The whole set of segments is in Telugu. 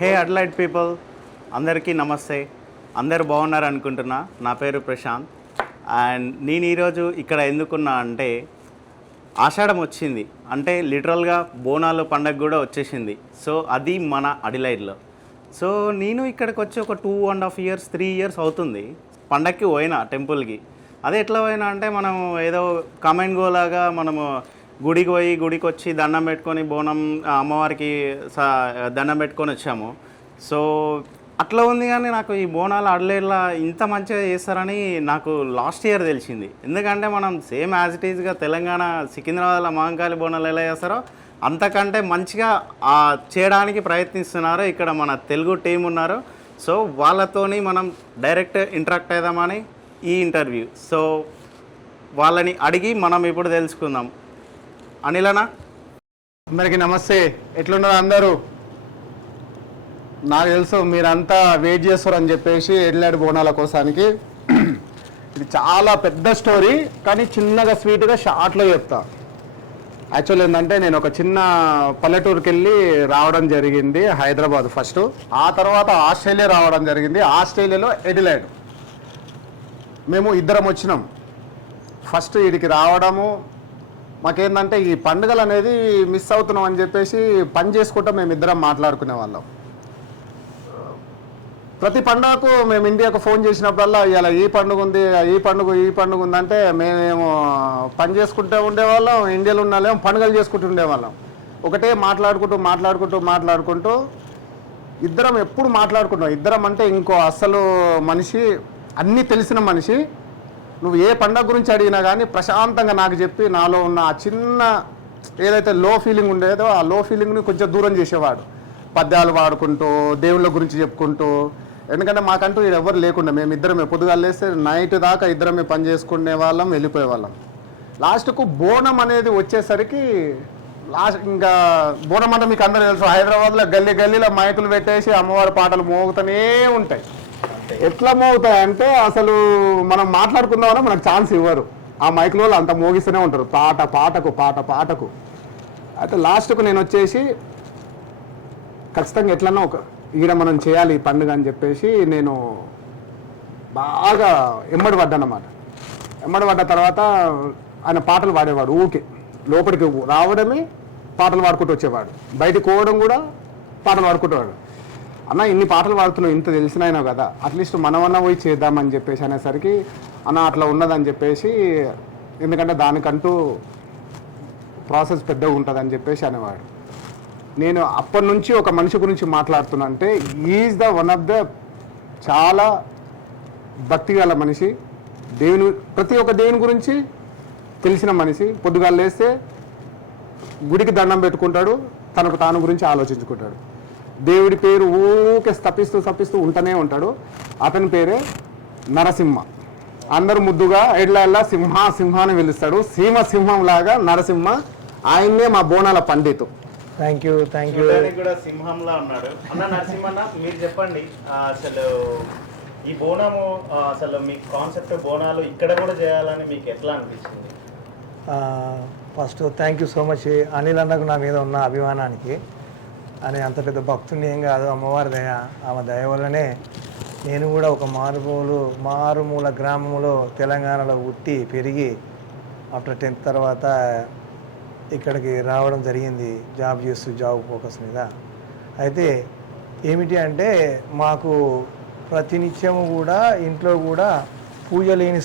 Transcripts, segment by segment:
హే అడ్లైట్ పీపుల్, అందరికీ నమస్తే. అందరు బాగున్నారు అనుకుంటున్నా. నా పేరు ప్రశాంత్ అండ్ నేను ఈరోజు ఇక్కడ ఎందుకున్నా అంటే ఆషాఢం వచ్చింది, అంటే లిటరల్గా బోనాలు పండగ కూడా వచ్చేసింది. సో అది మన అడిలైడ్లో. సో నేను ఇక్కడికి వచ్చి ఒక 2.5 years 3 years అవుతుంది. పండగకి పోయినా టెంపుల్కి. అదే ఎట్లా పోయినా అంటే మనం ఏదో కమెంట్ గోలాగా మనము గుడికి వచ్చి దండం పెట్టుకొని బోనం అమ్మవారికి దండం పెట్టుకొని వచ్చాము. సో అట్లా ఉంది. కానీ నాకు ఈ బోనాలు అడలేట్లా ఇంత మంచిగా చేస్తారని నాకు లాస్ట్ ఇయర్ తెలిసింది. ఎందుకంటే మనం సేమ్ యాజ్ ఇట్ ఈజ్గా తెలంగాణ సికింద్రాబాద్లో మహంకాళి బోనాలు ఎలా చేస్తారో అంతకంటే మంచిగా చేయడానికి ప్రయత్నిస్తున్నారు ఇక్కడ మన తెలుగు టీం ఉన్నారు. సో వాళ్ళతోని మనం డైరెక్ట్ ఇంటరాక్ట్ అవుదామని ఈ ఇంటర్వ్యూ. సో వాళ్ళని అడిగి మనం ఇప్పుడు తెలుసుకుందాం. అనిలనా, అందరికీ నమస్తే. ఎట్లున్నారు అందరూ? నాకు తెలుసు మీరంతా వెయిట్ చేస్తారు అని చెప్పేసి ఎడ్లాడి బోనాల కోసానికి. ఇది చాలా పెద్ద స్టోరీ, కానీ చిన్నగా స్వీట్గా షార్ట్లో చెప్తా. యాక్చువల్ ఏంటంటే నేను ఒక చిన్న పల్లెటూరుకి వెళ్ళి రావడం జరిగింది, హైదరాబాద్ ఫస్ట్. ఆ తర్వాత ఆస్ట్రేలియా రావడం జరిగింది. ఆస్ట్రేలియాలో ఎడిలైడ్ మేము ఇద్దరం వచ్చినాం. ఫస్ట్ వీడికి రావడము మాకేంటంటే ఈ పండుగలు అనేది మిస్ అవుతున్నాం అని చెప్పేసి పని చేసుకుంటా మేము ఇద్దరం మాట్లాడుకునే వాళ్ళం. ప్రతి పండుగకు మేము ఇండియాకు ఫోన్ చేసినప్పుడల్లా ఇలా ఈ పండుగ ఉంది, ఈ పండుగ ఉందంటే మేమేమో పని చేసుకుంటూ ఉండేవాళ్ళం, ఇండియాలో ఉన్నాలేమో పండుగలు చేసుకుంటూ ఉండేవాళ్ళం. ఒకటే మాట్లాడుకుంటూ ఇద్దరం ఎప్పుడు మాట్లాడుకుంటాం. ఇద్దరం అంటే ఇంకో అస్సలు మనిషి, అన్నీ తెలిసిన మనిషి. నువ్వు ఏ పండుగ గురించి అడిగినా కానీ ప్రశాంతంగా నాకు చెప్పి నాలో ఉన్న ఆ చిన్న ఏదైతే లో ఫీలింగ్ ఉండేదో ఆ లో ఫీలింగ్ని కొంచెం దూరం చేసేవాడు. పద్యాలు వాడుకుంటూ దేవుళ్ళ గురించి చెప్పుకుంటూ. ఎందుకంటే మాకంటూ ఎవరు లేకుండా మేమిద్దరమే పొద్దుగాలు లేస్తే నైట్ దాకా ఇద్దరమే పని చేసుకునే వాళ్ళం, వెళ్ళిపోయే వాళ్ళం. లాస్ట్కు బోనం అనేది వచ్చేసరికి ఇంకా బోనం అంటే మీకు అందరూ తెలుసు, హైదరాబాద్లో గల్లీలో మైకులు పెట్టేసి అమ్మవారి పాటలు మోగుతూనే ఉంటాయి. ఎట్లా మోగుతాయంటే అసలు మనం మాట్లాడుకుందామన్నా మనకు ఛాన్స్ ఇవ్వరు. ఆ మైకుల వాళ్ళు అంత మోగిస్తూనే ఉంటారు, పాటకు. అయితే లాస్ట్కు నేను వచ్చేసి ఖచ్చితంగా ఎట్లన్నా ఈడ మనం చేయాలి ఈ పండుగ అని చెప్పేసి నేను బాగా ఎమ్మడి పడ్డ తర్వాత ఆయన పాటలు పాడేవాడు. ఊకే లోపలికి రావడమే పాటలు పాడుకుంటూ వచ్చేవాడు, బయటికి పోవడం కూడా పాటలు పాడుకుంటేవాడు. అన్న ఇన్ని పాటలు పాడుతున్నావు, ఇంత తెలిసినైనా కదా, అట్లీస్ట్ మనమన్నా పోయి చేద్దామని చెప్పేసి అనేసరికి అన్న అట్లా ఉన్నదని చెప్పేసి, ఎందుకంటే దానికంటూ ప్రాసెస్ పెద్దగా ఉంటుందని చెప్పేసి అనేవాడు. నేను అప్పటి నుంచి ఒక మనిషి గురించి మాట్లాడుతున్నా అంటే is the one of the చాలా భక్తి గల మనిషి, ప్రతి ఒక్క దేవుని గురించి తెలిసిన మనిషి. పొద్దుగాలు లేస్తే గుడికి దండం పెట్టుకుంటాడు, తనకు తాను గురించి ఆలోచించుకుంటాడు. దేవుడి పేరు ఊకే తప్పిస్తూ ఉంటూనే ఉంటాడు. అతని పేరే నరసింహ. అందరూ ముద్దుగా ఎడ్ల సింహ అని పిలుస్తాడు. సింహం లాగా నరసింహ. ఆయన్నే మా బోనాల పండితు. Thank you. కూడా సింహంలా ఉన్నాడు. అన్న నరసింహన్న, మీరు చెప్పండి అసలు ఈ బోనము అసలు మీ కాన్సెప్ట్ బోనాలు ఇక్కడ కూడా చేయాలని మీకు ఎట్లా అనిపించింది? First thank you so much Anil అన్నకు నా మీద ఉన్న అభిమానానికి. అని అంత పెద్ద భక్తుని ఏం కాదు, అమ్మవారి దయ. ఆమె దయ వల్లనే నేను కూడా ఒక మారుమూల గ్రామంలో తెలంగాణలో పుట్టి పెరిగి ఆఫ్టర్ 10th తర్వాత ఇక్కడికి రావడం జరిగింది, జాబ్ ఫోకస్ మీద. అయితే ఏమిటి అంటే మాకు ప్రతినిత్యము కూడా ఇంట్లో కూడా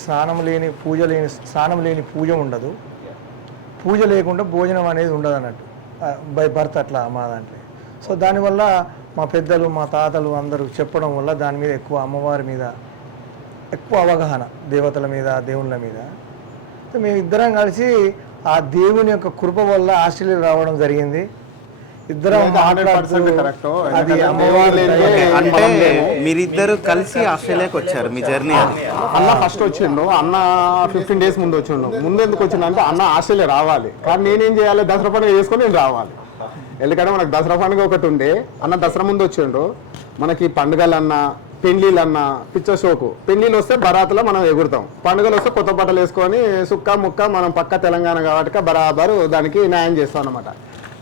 స్నానం లేని పూజ ఉండదు. పూజ లేకుండా భోజనం అనేది ఉండదు అన్నట్టు, బై బర్త్ అట్లా మా దాంట్లో. సో దానివల్ల మా పెద్దలు మా తాతలు అందరూ చెప్పడం వల్ల దాని మీద ఎక్కువ అమ్మవారి మీద ఎక్కువ అవగాహన, దేవతల మీద దేవుళ్ళ మీద. సో మేమిద్దరం కలిసి ఆ దేవుని యొక్క కృప వల్ల ఆస్ట్రేలియా రావడం జరిగింది. ఇద్దరం అంటే మీరిద్దరు కలిసి ఆస్ట్రేలియాకి వచ్చారు. మీ జర్నీ అన్న ఫస్ట్ వచ్చిండు, అన్న 15 days ముందు వచ్చిండు. ముందు ఎందుకు వచ్చిందంటే అన్న ఆస్ట్రేలియా రావాలి, కానీ నేనేం చేయాలి, దసరా పండుగ చేసుకొని నేను రావాలి. ఎందుకంటే మనకు దసరా పండుగ ఒకటి ఉండే, అన్న దసరా ముందు వచ్చిండు. మనకి పండుగలన్నా పెళ్లిళ్ళన్నా పిచ్చర్ షోకు, పెళ్లిళ్ళు వస్తే బరాత్లో మనం ఎగురుతాం, పండుగలు వస్తే కొత్త బట్టలు వేసుకొని సుక్క ముక్క మనం పక్క తెలంగాణ కాబట్టి బరాబరు దానికి న్యాయం చేస్తాం అన్నమాట.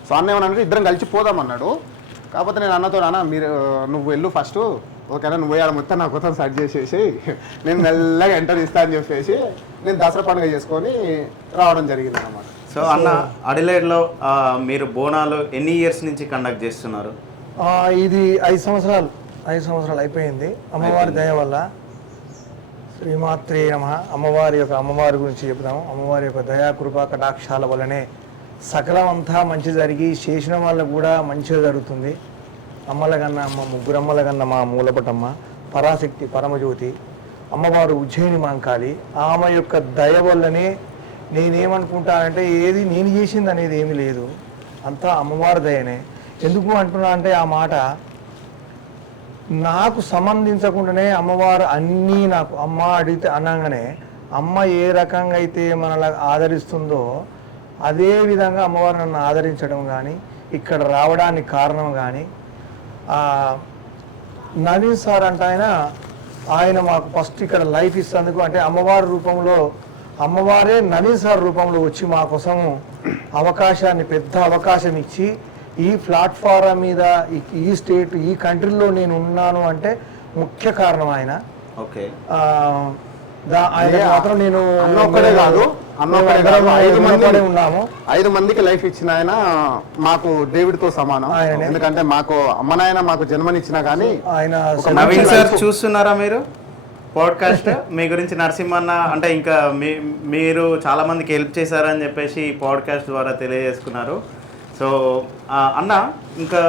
సో అన్న ఏమన్నా ఇద్దరం కలిసి పోదామన్నాడు. కాకపోతే నేను అన్నతో నాన్న మీరు నువ్వు వెళ్ళు ఫస్ట్, ఓకేనా, నువ్వు పోయాలి మొత్తం నా కోసం సెట్ చేసేసి నేను మెల్లగా ఎంటర్ ఇస్తా అని చెప్పేసి నేను దసరా పండుగ చేసుకొని రావడం జరిగింది అన్నమాట. సో అన్న, అడిలైడ్లో మీరు బోనాలు ఎన్ని ఇయర్స్ నుంచి కండక్ట్ చేస్తున్నారు? ఇది 5 సంవత్సరాలు అయిపోయింది. అమ్మవారి దయ వల్ల శ్రీమాత్రే నమః. అమ్మవారి గురించి చెప్తాము. అమ్మవారి యొక్క దయా కృపా కటాక్షాల వల్లనే సకలం అంతా మంచి జరిగి చేసిన వాళ్ళకు కూడా మంచిగా జరుగుతుంది. అమ్మల కన్నా అమ్మ, ముగ్గురమ్మల కన్నా మా మూలపటమ్మ, పరాశక్తి పరమజ్యోతి అమ్మవారు ఉజ్జయిని మాంకాలి. ఆమె యొక్క దయ వల్లనే నేనేమనుకుంటానంటే ఏది నేను చేసింది అనేది ఏమీ లేదు, అంతా అమ్మవారి దయనే. ఎందుకు అంటున్నా అంటే ఆ మాట నాకు సంబంధించకుండానే అమ్మవారు అన్నీ నాకు అమ్మ అడిగితే అనగానే అమ్మ ఏ రకంగా అయితే మనల్ని ఆదరిస్తుందో అదే విధంగా అమ్మవారు నన్ను ఆదరించడం కానీ ఇక్కడ రావడానికి కారణం కానీ నవీన్ సార్ అంటే ఆయన మాకు ఫస్ట్ ఇక్కడ లైఫ్ ఇస్తేందుకు అంటే అమ్మవారి రూపంలో అమ్మవారే నవీన్ సార్ రూపంలో వచ్చి మా కోసం అవకాశాన్ని పెద్ద అవకాశం ఇచ్చి ఈ ప్లాట్ఫారం మీద ఈ స్టేట్ ఈ కంట్రీలో నేను ఉన్నాను అంటే ముఖ్య కారణం ఆయన. ఓకే, ఆయన మాత్రం నేను కాదు, 5 మందికి లైఫ్ ఇచ్చిన ఆయన మాకు డేవిడ్తో సమానం. ఎందుకంటే మాకు అమ్మనాయన మాకు జన్మనిచ్చినా కానీ ఆయన. నవీన్ సార్ చూస్తున్నారా మీరు పాడ్కాస్ట్? మీ గురించి నరసింహన్న అంటే ఇంకా మీరు చాలా మందికి హెల్ప్ చేశారని చెప్పేసి ఈ పాడ్కాస్ట్ ద్వారా తెలియజేసుకున్నారు. సో అన్న, ఇంకా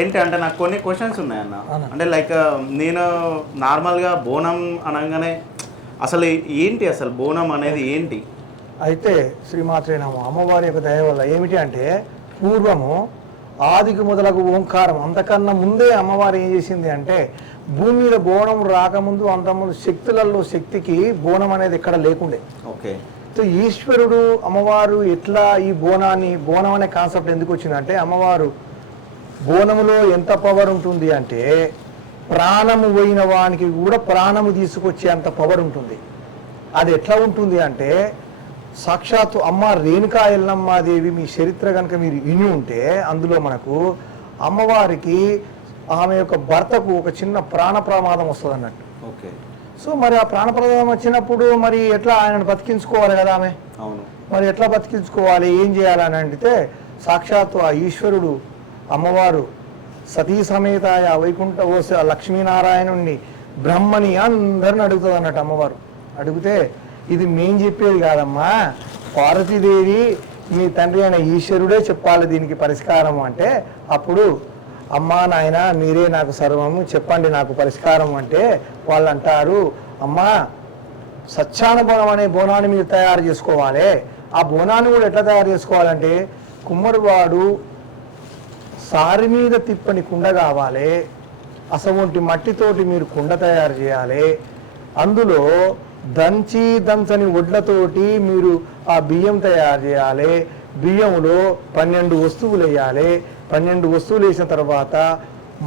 ఏంటి అంటే నాకు కొన్ని క్వశ్చన్స్ ఉన్నాయి అన్న. అంటే లైక్ నేను నార్మల్గా బోనం అనగానే అసలు ఏంటి, అసలు బోనం అనేది ఏంటి? అయితే శ్రీమాత్రే నమః. అమ్మవారి యొక్క దయ వల్ల ఏమిటి అంటే పూర్వము ఆదికి మొదలగు ఓంకారం అంతకన్నా ముందే అమ్మవారు ఏం చేసింది అంటే భూమి మీద బోనం రాకముందు అంతకుముందు శక్తులలో శక్తికి బోనం అనేది ఎక్కడ లేకుండే. ఓకే, సో ఈశ్వరుడు అమ్మవారు ఎట్లా ఈ బోనం అనే కాన్సెప్ట్ ఎందుకు వచ్చిందంటే అమ్మవారు బోనములో ఎంత పవర్ ఉంటుంది అంటే ప్రాణము పోయిన వానికి కూడా ప్రాణము తీసుకొచ్చే అంత పవర్ ఉంటుంది. అది ఎట్లా ఉంటుంది అంటే సాక్షాత్తు అమ్మ రేణుకా ఎల్లమ్మాదేవి మీ చరిత్ర కనుక మీరు విని ఉంటే అందులో మనకు అమ్మవారికి ఆమె యొక్క భర్తకు ఒక చిన్న ప్రాణ ప్రమాదం వస్తుంది అన్నట్టు. ఓకే, సో మరి ఆ ప్రాణ ప్రమాదం వచ్చినప్పుడు మరి ఎట్లా ఆయనను బతికించుకోవాలి కదా ఆమె. అవును, మరి ఎట్లా బతికించుకోవాలి, ఏం చేయాలని అంటే సాక్షాత్తు ఆ ఈశ్వరుడు అమ్మవారు సతీ సమేతాయ వైకుంఠ లక్ష్మీనారాయణుణ్ణి బ్రహ్మని అందరిని అడుగుతుంది అన్నట్టు అమ్మవారు. అడిగితే ఇది మేం చెప్పేది కాదమ్మా, పార్వతీదేవి మీ తండ్రి అయిన ఈశ్వరుడే చెప్పాలి దీనికి పరిష్కారం అంటే అప్పుడు అమ్మా నాయన మీరే నాకు సర్వము చెప్పండి నాకు పరిష్కారం అంటే వాళ్ళు అంటారు అమ్మా సత్యానుభవం అనే బోనాన్ని మీరు తయారు చేసుకోవాలి. ఆ బోనాన్ని కూడా ఎట్లా తయారు చేసుకోవాలంటే కుమ్మరివాడు సారి మీద తిప్పని కుండ కావాలి, అసవంటి మట్టితోటి మీరు కుండ తయారు చేయాలి, అందులో దంచని వడ్లతోటి మీరు ఆ బియ్యం తయారు చేయాలి, బియ్యంలో 12 వస్తువులు వేయాలి, 12 వస్తువులు వేసిన తర్వాత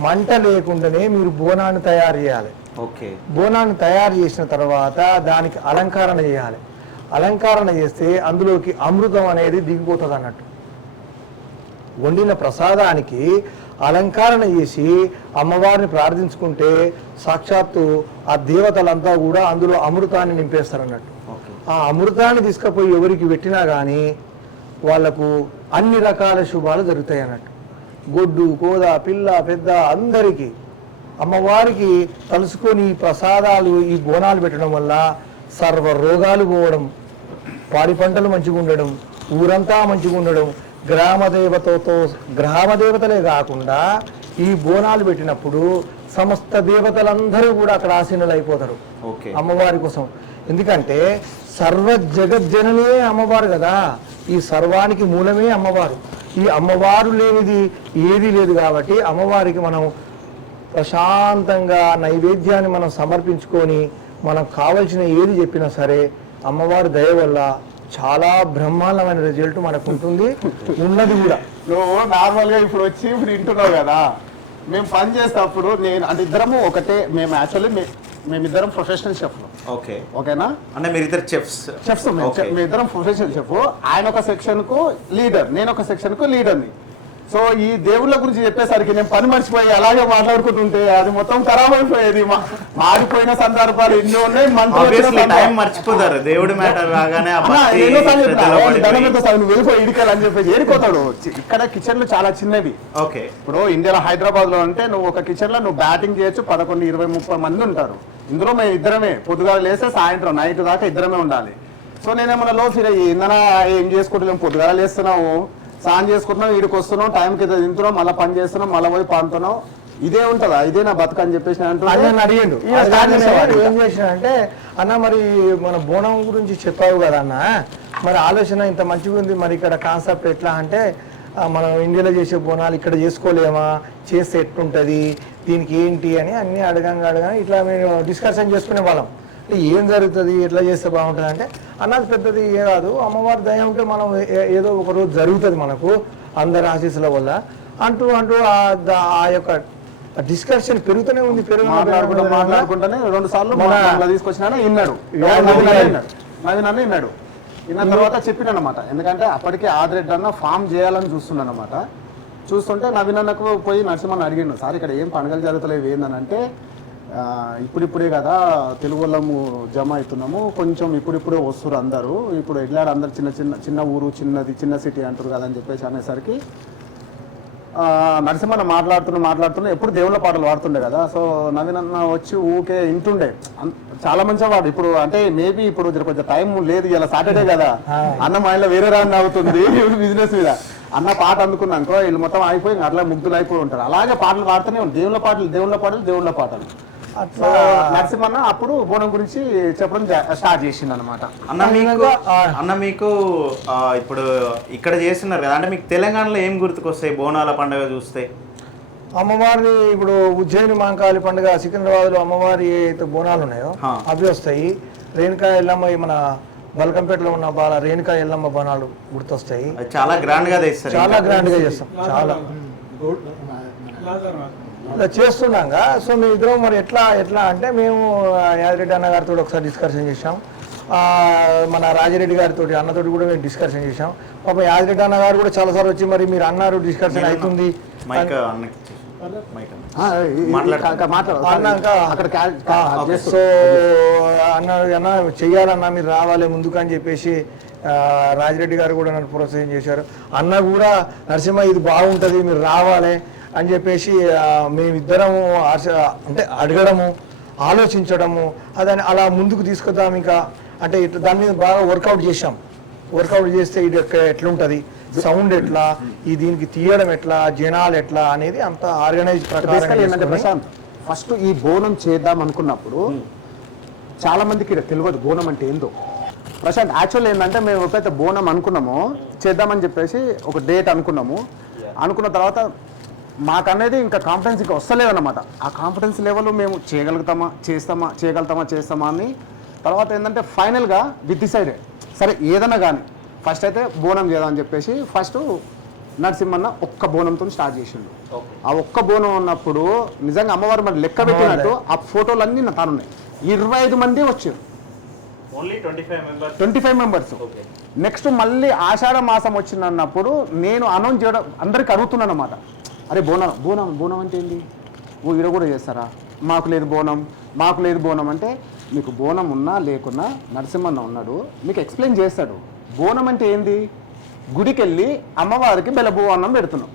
మంట లేకుండానే మీరు బోనాన్ని తయారు చేయాలి. ఓకే, బోనాన్ని తయారు చేసిన తర్వాత దానికి అలంకరణ చేయాలి. అలంకరణ చేస్తే అందులోకి అమృతం అనేది దిగిపోతుంది అన్నట్టు. వండిన ప్రసాదానికి అలంకరణ చేసి అమ్మవారిని ప్రార్థించుకుంటే సాక్షాత్తు ఆ దేవతలంతా కూడా అందులో అమృతాన్ని నింపేస్తారు అన్నట్టు. ఆ అమృతాన్ని తీసుకుపోయి ఎవరికి పెట్టినా కానీ వాళ్లకు అన్ని రకాల శుభాలు జరుగుతాయి అన్నట్టు. గొడ్డు కోద పిల్ల పెద్ద అందరికీ అమ్మవారికి తలుసుకొని ప్రసాదాలు ఈ బోనాలు పెట్టడం వల్ల సర్వ రోగాలు పోవడం, పాడి పంటలు మంచిగా ఉండడం, ఊరంతా మంచిగా ఉండడం, గ్రామదేవతలే కాకుండా ఈ బోనాలు పెట్టినప్పుడు సమస్త దేవతలందరూ కూడా అక్కడ ఆసీనులు అయిపోతారు అమ్మవారి కోసం. ఎందుకంటే సర్వ జగజ్జననే అమ్మవారు కదా, ఈ సర్వానికి మూలమే అమ్మవారు. ఈ అమ్మవారు లేనిది ఏది లేదు కాబట్టి అమ్మవారికి మనం ప్రశాంతంగా నైవేద్యాన్ని మనం సమర్పించుకొని మనం కావలసిన ఏది చెప్పినా సరే అమ్మవారి దయ వల్ల చాలా బ్రహ్మాండమైన రిజల్ట్ మనకు ఉంటుంది, ఉన్నది కూడా. నువ్వు నార్మల్గా ఇప్పుడు వింటున్నావు కదా, మేము పని చేసేటప్పుడు నేను అంటే ఇద్దరము ఒకటే, మేము యాక్చువల్లీ మేమిద్దరం ప్రొఫెషనల్ షెఫ్లు. ఓకే, ఓకేనా, అంటే మీరు ఇద్దరు చెఫ్స్? మేమిద్దరం ప్రొఫెషనల్ షెఫ్. ఆయన ఒక సెక్షన్ కు లీడర్, నేను ఒక సెక్షన్ కు లీడర్ని. సో ఈ దేవుళ్ళ గురించి చెప్పేసరికి నేను పని మర్చిపోయి అలాగే మాట్లాడుకుంటుంటే అది మొత్తం ఖరాబ్ అయిపోయేది. మారిపోయిన సందర్భాలు ఎన్నో ఉన్నాయి. టైం మర్చిపోతారు దేవుడి మ్యాటర్ రాగానే వెళ్ళిపోయి ఇడికాలని చెప్పేసి ఏడిపోతాడు. ఇక్కడ కిచెన్లు చాలా చిన్నవి. ఓకే, ఇప్పుడు ఇండియాలో హైదరాబాద్ లో అంటే నువ్వు ఒక కిచెన్ లో నువ్వు బ్యాటింగ్ చేయొచ్చు 11, 20, 30 మంది ఉంటారు. ఇందులో మేము ఇద్దరమే, పొద్దుగా లేస్తే సాయంత్రం నైట్ దాకా ఇద్దరమే ఉండాలి. సో నేనేమన్నా లో ఫీల్ అయ్యి ఏందన్నా ఏం చేసుకుంటలేము, పొద్దుగా లేస్తున్నావు, స్నానం చేసుకుంటున్నాం, వీడికి వస్తున్నాం, టైంకి తింటున్నాం, మళ్ళీ పని చేస్తున్నాం, మళ్ళీ పోయి పండుతున్నాం, ఇదే ఉంటుందా, ఇదే నా బతుకు అని చెప్పేసి అడిగిండు. ఏం చేసిన అంటే అన్న మరి మన బోనం గురించి చెప్పావు కదా అన్న, మరి ఆలోచన ఇంత మంచిగా ఉంది, మరి ఇక్కడ కాన్సెప్ట్ ఎట్లా అంటే మనం ఇండియాలో చేసే బోనాలు ఇక్కడ చేసుకోలేమా, చేస్తే ఎట్లుంటుంది, దీనికి ఏంటి అని అన్ని అడగంగా ఇట్లా మేము డిస్కషన్ చేసుకునే వాళ్ళం. ఏం జరుగుతుంది, ఎట్లా చేస్తే బాగుంటుంది అంటే అన్నది పెద్దది ఏ కాదు, అమ్మవారి దయ ఉంటే మనం ఏదో ఒక రోజు జరుగుతుంది మనకు అందరి ఆశీస్సుల వల్ల అంటూ ఆ యొక్క డిస్కషన్ పెరుగుతూనే ఉంది. మాట్లాడుకుంటానే 2 సార్లు తీసుకొచ్చినా విన్నాడు, నవీన్ విన్నాడు. విన్న తర్వాత చెప్పినమాట. ఎందుకంటే అప్పటికే ఆదిరెడ్డి అన్న ఫామ్ చేయాలని చూస్తున్నాను అనమాట. చూస్తుంటే నవీన్ అన్నకు పోయి నరసింహన్న అడిగిండు, సార్ ఇక్కడ ఏం పండుగలు జరుగుతలేవు ఏందని అంటే, ఇప్పుడిప్పుడే కదా తెలుగు వాళ్ళము జమ అవుతున్నాము, కొంచెం ఇప్పుడిప్పుడే వస్తారు అందరూ, ఇప్పుడు ఎడ్లాడు అందరు చిన్న ఊరు చిన్న సిటీ అంటారు కదా అని చెప్పేసి అనేసరికి నరసింహన్న మాట్లాడుతున్నా ఎప్పుడు దేవుళ్ళ పాటలు పాడుతుండే కదా. సో నవీన్ అన్న వచ్చి ఊకే ఇంటుండే, చాలా మంచిగా వాడు. ఇప్పుడు అంటే మేబీ ఇప్పుడు కొంచెం టైం లేదు, ఇలా సాటర్డే కదా, అన్న మా ఇంట్లో వేరే రాని అవుతుంది బిజినెస్ మీద. అన్న పాట అందుకున్నాకో వీళ్ళు మొత్తం అయిపోయి అట్లా ముగ్గులు అయిపోయి ఉంటారు. అలాగే పాటలు పాడుతూనే ఉంటారు, దేవుళ్ళ పాటలు. అట్లా నరసింహన్న అప్పుడు బోనం గురించి చెప్పడం స్టార్ట్ చేసింది అనమాట. అన్న మీకు ఇప్పుడు ఇక్కడ చేస్తున్నారు కదా, అంటే మీకు తెలంగాణలో ఏం గుర్తుకొస్తాయి బోనాల పండుగ చూస్తే? అమ్మవారి ఇప్పుడు ఉజ్జయిని మహంకాళి పండుగ, సికింద్రాబాద్ లో అమ్మవారి అయితే బోనాలు ఉన్నాయో అవి వస్తాయి. రేణుకా ఎల్లమ్మ మన బల్కంపేటలో ఉన్న రేణుకా ఎల్లమ్మ బోనాలు గుర్తొస్తాయి. చాలా గ్రాండ్ గా చేస్తారు, చాలా గ్రాండ్ గా చేస్తాం, చాలా ఇలా చేస్తున్నాగా. సో మేము ఇద్దరం మరి ఎట్లా అంటే మేము యాదిరెడ్డి అన్న గారితో ఒకసారి డిస్కషన్ చేసాం, మన రాజిరెడ్డి గారితో అన్నతోటి కూడా మేము డిస్కషన్ చేసాం. పాప యాదిరెడ్డి అన్న గారు కూడా చాలాసార్లు వచ్చి మరి మీరు అన్నారు డిస్కషన్ అవుతుంది సో అన్న చెయ్యాలన్నా మీరు రావాలి ముందుకు అని చెప్పేసి రాజిరెడ్డి గారు కూడా నన్ను ప్రోత్సహం చేశారు. అన్న కూడా నరసింహ ఇది బాగుంటుంది మీరు రావాలి అని చెప్పేసి మేమిద్దరము అంటే అడగడము, ఆలోచించడము, అదని అలా ముందుకు తీసుకొద్దాం ఇంకా అంటే ఇట్లా దాని మీద బాగా వర్కౌట్ చేసాం. వర్కౌట్ చేస్తే ఇది ఎట్లుంటుంది, సౌండ్ ఎట్లా, ఈ దీనికి తీయడం ఎట్లా, జనాలు ఎట్లా అనేది అంత ఆర్గనైజ్ ప్రకారం. ఫస్ట్ ఈ బోనం చేద్దాం అనుకున్నప్పుడు చాలా మందికి ఇక్కడ తెలియదు బోనం అంటే ఏందో. ప్రశాంత్ యాక్చువల్ ఏంటంటే మేము ఎప్పుడైతే బోనం అనుకున్నామో చేద్దామని చెప్పేసి ఒక డేట్ అనుకున్న తర్వాత మాకనేది ఇంకా కాన్ఫిడెన్స్ ఇంకా వస్తలేదన్నమాట. ఆ కాన్ఫిడెన్స్ లెవెల్ మేము చేయగలుగుతామా అని తర్వాత ఏంటంటే ఫైనల్గా వి డిసైడెడ్ సరే ఏదైనా కానీ ఫస్ట్ అయితే బోనం చేద్దామని చెప్పేసి ఫస్ట్ నరసింహన్న ఒక్క బోనంతో స్టార్ట్ చేసిండు. ఆ ఒక్క బోనం ఉన్నప్పుడు నిజంగా అమ్మవారు మరి లెక్క పెట్టినట్టు ఆ ఫోటోలన్నీ నా తానున్నాయి. 25 మంది వచ్చారు, 25 మెంబర్స్. నెక్స్ట్ మళ్ళీ ఆషాఢ మాసం వచ్చిందన్నప్పుడు నేను అనౌన్స్ చేయడం అందరికి అడుగుతున్నాను అన్నమాట, అరే బోనం అంటే ఏంటి, ఈడ కూడా చేస్తారా, మాకు లేదు బోనం అంటే మీకు బోనం ఉన్నా లేకున్నా నరసింహన్న ఉన్నాడు మీకు ఎక్స్ప్లెయిన్ చేస్తాడు. బోనం అంటే ఏంది, గుడికి వెళ్ళి అమ్మవారికి బెల్లబువ్వ అన్నం పెడుతున్నాం,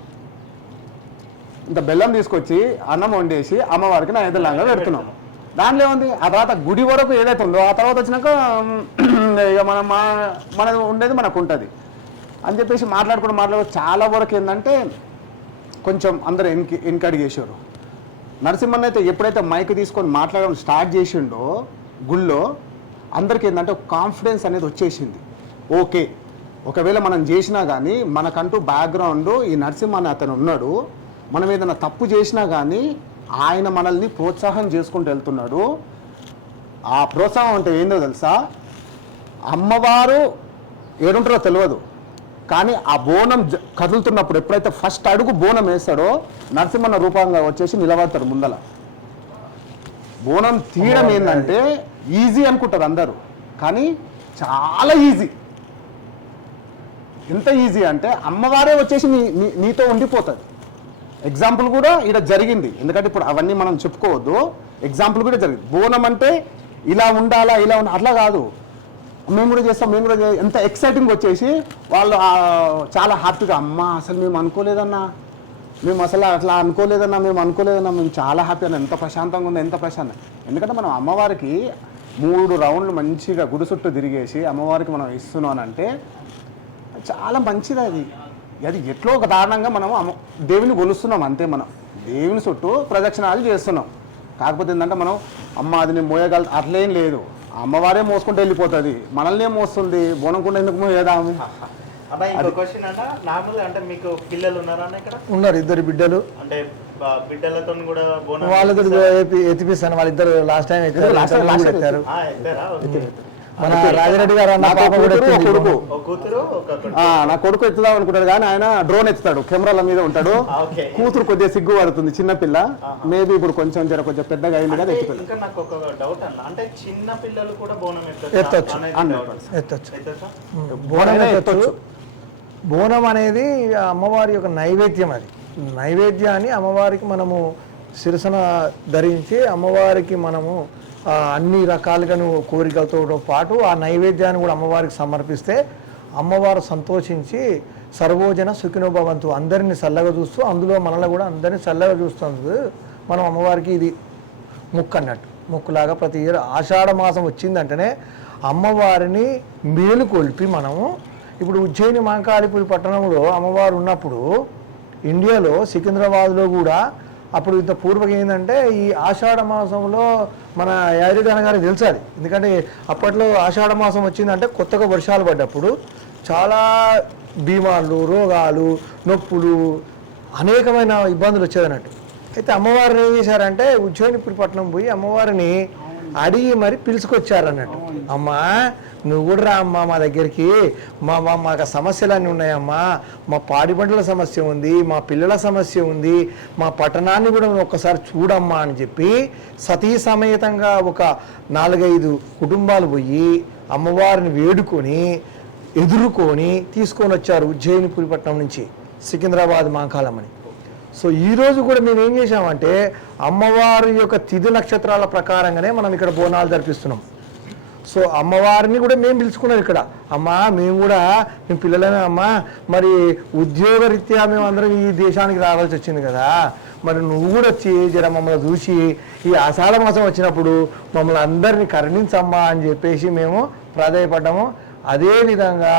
ఇంత బెల్లం తీసుకొచ్చి అన్నం వండేసి అమ్మవారికి నైవేద్యంగా పెడుతున్నాం. దాంట్లో ఏముంది, ఆ తర్వాత గుడి వరకు ఏదైతే ఉందో ఆ తర్వాత వచ్చినాక ఇక మనది ఉండేది మనకు ఉంటుంది అని చెప్పేసి మాట్లాడుకుంటూ చాలా వరకు ఏంటంటే కొంచెం అందరూ ఎన్కరేజ్ చేశారు. నరసింహన్ అయితే ఎప్పుడైతే మైక్ తీసుకొని మాట్లాడడం స్టార్ట్ చేసిండో గుళ్ళో అందరికీ ఏంటంటే ఒక కాన్ఫిడెన్స్ అనేది వచ్చేసింది. ఓకే ఒకవేళ మనం చేసినా కానీ మనకంటూ బ్యాక్గ్రౌండ్ ఈ నరసింహన్ అతను ఉన్నాడు, మనం ఏదైనా తప్పు చేసినా కానీ ఆయన మనల్ని ప్రోత్సాహం చేసుకుంటూ వెళ్తున్నాడు. ఆ ప్రోత్సాహం అంటే ఏందో తెలుసా, అమ్మవారు ఏడుంటారో తెలియదు కానీ ఆ బోనం కదులుతున్నప్పుడు ఎప్పుడైతే ఫస్ట్ అడుగు బోనం వేస్తాడో నరసింహన్న రూపంగా వచ్చేసి నిలబడతాడు ముందల. బోనం తీయడం ఏంటంటే ఈజీ అనుకుంటారు అందరూ, కానీ చాలా ఈజీ. ఎంత ఈజీ అంటే అమ్మవారే వచ్చేసి నీతో ఉండిపోతుంది. ఎగ్జాంపుల్ కూడా ఇక్కడ జరిగింది, ఎందుకంటే ఇప్పుడు అవన్నీ మనం చెప్పుకోవద్దు. ఎగ్జాంపుల్ కూడా జరిగింది. బోనం అంటే ఇలా ఉండాలా ఇలా అట్లా కాదు, మేము కూడా చేస్తాం ఎంత ఎక్సైటింగ్ వచ్చేసి వాళ్ళు చాలా హ్యాపీగా, అమ్మ అసలు మేము అనుకోలేదన్నా, మేము అసలు అట్లా అనుకోలేదన్నా, మేము చాలా హ్యాపీ అన్న, ఎంత ప్రశాంతంగా ఉంది, ఎంత ప్రశాంతం. ఎందుకంటే మనం అమ్మవారికి 3 రౌండ్లు మంచిగా గుడి చుట్టూ తిరిగేసి అమ్మవారికి మనం ఇస్తున్నాం అంటే చాలా మంచిది. అది ఎట్లో ఒక దారుణంగా మనం దేవుని కొలుస్తున్నాం అంతే. మనం దేవుని చుట్టూ ప్రదక్షిణాలు చేస్తున్నాం. కాకపోతే ఏంటంటే మనం అమ్మ అది నేను మోయగల అట్లేం లేదు, అమ్మవారే మోసుకుంటూ వెళ్ళిపోతుంది, మనల్నే మోస్తుంది, బోనకుండా ఎందుకు మోయేదాము. అన్న ఇంకో క్వశ్చన్ అన్న, నార్మల్గా అంటే మీకు పిల్లలు ఉన్నారా అన్న ఇక్కడ? ఉన్నారు 2 బిడ్డలు. అంటే బిడ్డలతో కూడా బోనం వాళ్ళతో ఎత్తిపిస్తాను. వాళ్ళిద్దరు లాస్ట్ టైం ఎత్తారు. ఎత్తారా? మన రాజారెడ్డి గారు అన్న పాప కూడా కొడుకు, ఒక కూతురు ఒక నా కొడుకు ఎత్తుదాం అనుకుంటాడు కానీ ఆయన డ్రోన్ ఎత్తుతాడు, కెమెరాల మీద ఉంటాడు. కూతురు కొద్దిగా సిగ్గు పడుతుంది, చిన్నపిల్ల. మేబీ ఇప్పుడు కొంచెం పెద్దగా అయింది కదా ఎత్తుతాడు. ఇంకా నాకు ఒక డౌట్ అన్న, అంటే చిన్న పిల్లలు కూడా బోనం ఎత్తొచ్చు. బోనం ఎత్తొచ్చు. బోనం అనేది అమ్మవారి యొక్క నైవేద్యం. అది నైవేద్యాన్ని అమ్మవారికి మనము శిరసన ధరించి అమ్మవారికి మనము అన్ని రకాలుగా కోరికలతో పాటు ఆ నైవేద్యాన్ని కూడా అమ్మవారికి సమర్పిస్తే అమ్మవారు సంతోషించి సర్వోజన సుఖినోభవంతు, అందరినీ చల్లగా చూస్తూ అందులో మనల్ని కూడా అందరినీ చల్లగా చూస్తుంది. మనం అమ్మవారికి ఇది ముక్కు అన్నట్టు, ముక్కులాగా ప్రతి ఇయర్ ఆషాఢ మాసం వచ్చిందంటేనే అమ్మవారిని మేలుకొల్పి మనము ఇప్పుడు ఉజ్జయిని మహంకాళిపురి పట్టణంలో అమ్మవారు ఉన్నప్పుడు ఇండియాలో సికింద్రాబాద్లో కూడా అప్పుడు ఇంత పూర్వకం ఏంటంటే ఈ ఆషాఢ మాసంలో మన యాదగిరి అన్న గారికి తెలుసు అది. ఎందుకంటే అప్పట్లో ఆషాఢ మాసం వచ్చిందంటే కొత్తగా వర్షాలు పడ్డప్పుడు చాలా బీమార్లు, రోగాలు, నొప్పులు, అనేకమైన ఇబ్బందులు వచ్చేదన్నట్టు. అయితే అమ్మవారిని ఏం చేశారంటే ఉజ్జయినిపురి పట్టణం పోయి అమ్మవారిని అడిగి మరి పిలుచుకొచ్చారన్నట్టు. అమ్మా నువ్వు కూడా రా అమ్మా మా దగ్గరికి, మాకు సమస్యలన్నీ ఉన్నాయమ్మా, మా పాడి పంటల సమస్య ఉంది, మా పిల్లల సమస్య ఉంది, మా పట్టణాన్ని కూడా ఒక్కసారి చూడమ్మా అని చెప్పి సతీ సమేతంగా ఒక 4-5 కుటుంబాలు పోయి అమ్మవారిని వేడుకొని ఎదుర్కొని తీసుకొని వచ్చారు ఉజ్జయినిపురి పట్టణం నుంచి సికింద్రాబాద్ మహంకాళమ్మని. సో ఈరోజు కూడా మేము ఏం చేసామంటే అమ్మవారి యొక్క తిథి నక్షత్రాల ప్రకారంగానే మనం ఇక్కడ బోనాలు జరిపిస్తున్నాం. సో అమ్మవారిని కూడా మేము పిలుచుకున్నాం ఇక్కడ. అమ్మా మేము కూడా మేము పిల్లలమే అమ్మా, మరి ఉద్యోగరీత్యా మేము అందరం ఈ దేశానికి రావాల్సి వచ్చింది కదా, మరి నువ్వు కూడా వచ్చి జర మమ్మల్ని చూసి ఈ ఆషాఢ మాసం వచ్చినప్పుడు మమ్మల్ని అందరినీ కరుణించమ్మా అని చెప్పేసి మేము ప్రాధాయపడ్డాము. అదేవిధంగా